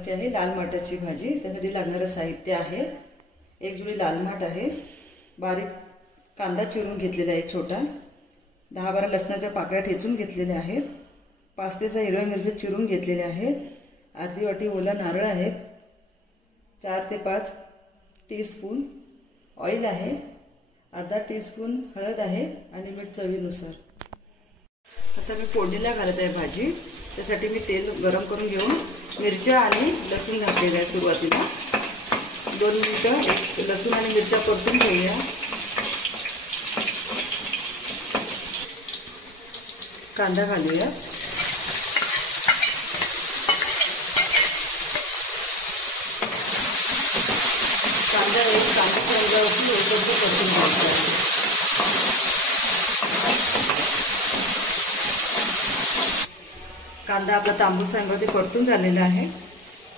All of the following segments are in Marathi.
बनवायची आहे लाल माठाची भाजी। त्यासाठी लागणारे साहित्य आहे, एक जुडी लाल माठ आहे, बारीक कांदा चिरून घेतलेला आहे छोटा, 10-12 लसणाच्या पाकळ्या ठेचून घेतलेल्या आहेत, 5 ते 6 हिरव्या मिरच्या चिरून घेतलेल्या आहेत, अर्धी वाटी ओला नारळ आहे, 4 ते 5 टीस्पून ऑइल आहे, अर्धा टीस्पून हळद आहे आणि मीठ चवीनुसार। आता मी फोडणीला घालत आहे भाजी। त्यासाठी मी तेल गरम करून घेऊन मिरच्या आणि लसूण घातलेला आहे। सुरुवातीला 2 मिनिटं लसूण आणि मिरच्या परतून घेऊया। कांदा घालूया, कांदा एक चांगल्या रंगावरती एकत्र परतून घ्यायचा आहे। कांदा आपला तांबूस रंगावरती परतून झालेला आहे।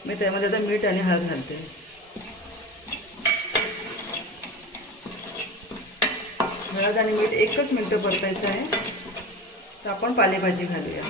मी त्यामध्ये आता मीठ आणि हळद घालते। हळद आणि मीठ 1 मिनिट परतायचं आहे। तर आपण पालेभाजी घालूया।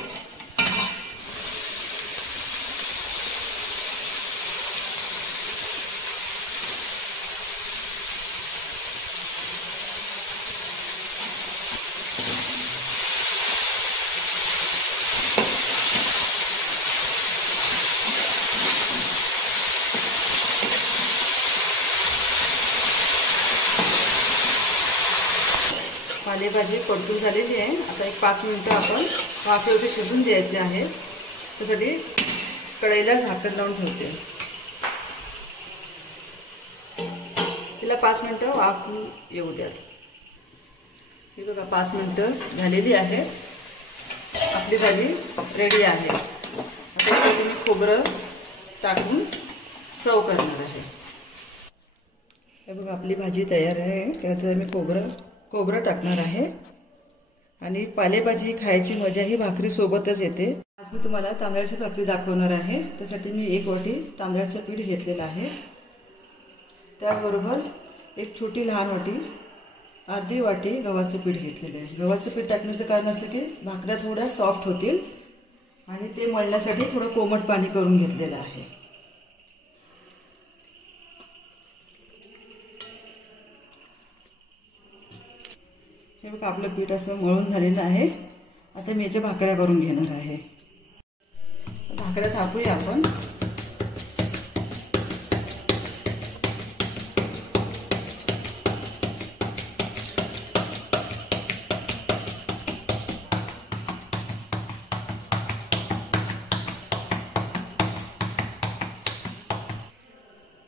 पालेभाजी परतून झालेली आहे। आता एक 5 मिनिटं आपण वाफेवरती शिजून द्यायचे आहे। त्यासाठी कढईला झाकण लावून ठेवते। तिला 5 मिनिटं वाफून येऊ द्या। ही बघा 5 मिनिटं झालेली आहे। आपली भाजी रेडी आहे। आता त्याच्यात मी खोबरं टाकून सर्व करणार आहे। हे बघा आपली भाजी तयार आहे। त्यात मी खोबरं टाकणार आहे आणि पालेभाजी खायची मजा ही भाकरी सोबतच येते। आज मी तुम्हाला तांदळाची भाकरी दाखवणार आहे। त्यासाठी मी 1 वाटी तांदळाचं पीठ घेतलेलं आहे। त्याचबरोबर एक छोटी लहान वाटी अर्धी वाटी गव्हाचं पीठ घेतलेलं आहे। गव्हाचं पीठ टाकण्याचं कारण असं की भाकऱ्या थोड्या सॉफ्ट होतील आणि ते मळण्यासाठी थोडं कोमट पाणी करून घेतलेलं आहे। हे बघा आपलं पीठ असं मळून झालेलं आहे। आता मी याच्या भाकऱ्या करून घेणार आहे। भाकऱ्या थापूया आपण।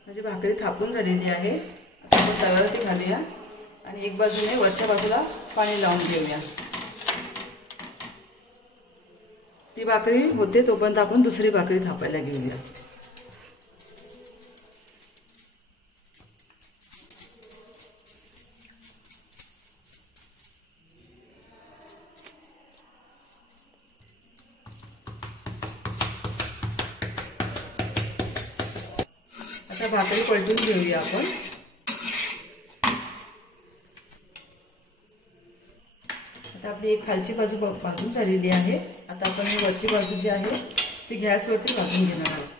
माझी भाकरी थापून झालेली आहे। आता आपण तव्यावरती घालूया आणि एक बाजूने वरच्या बाजूला पाणी लावून घेऊया। ती भाकरी होते तोपर्यंत आपण दुसरी भाकरी थापायला घेऊया। आता भाकरी पलटून घेऊया आपण। आपली एक खालची बाजू भाजून झालेली आहे। आता आपण ही वरची बाजू जी आहे ती गॅसवरती भाजून घेणार आहोत।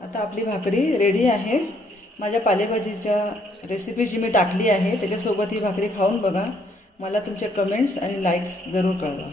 आता आपली भाकरी रेडी आहे। माझ्या पालेभाजीच्या रेसिपी जी मी टाकली आहे त्याच्यासोबत ही भाकरी खाऊन बघा। मला तुमचे कमेंट्स आणि लाईक्स जरूर कळवा।